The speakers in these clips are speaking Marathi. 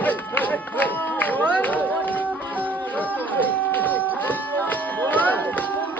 One, two, three.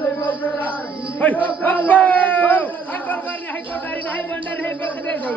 हायकोर्ट नाही बंडारी नाही बंडारी नाही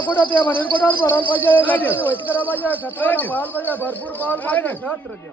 कुठं ते म्हणेल कुठं भरायला पाहिजे? व्हायचं करायला पाहिजे खतरा पाहायला पाहिजे भरपूर पाहायला पाहिजे. छत्र द्या.